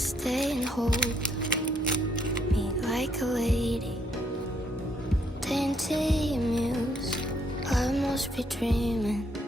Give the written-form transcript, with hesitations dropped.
stay and hold me like a lady. Dainty muse, I must be dreaming.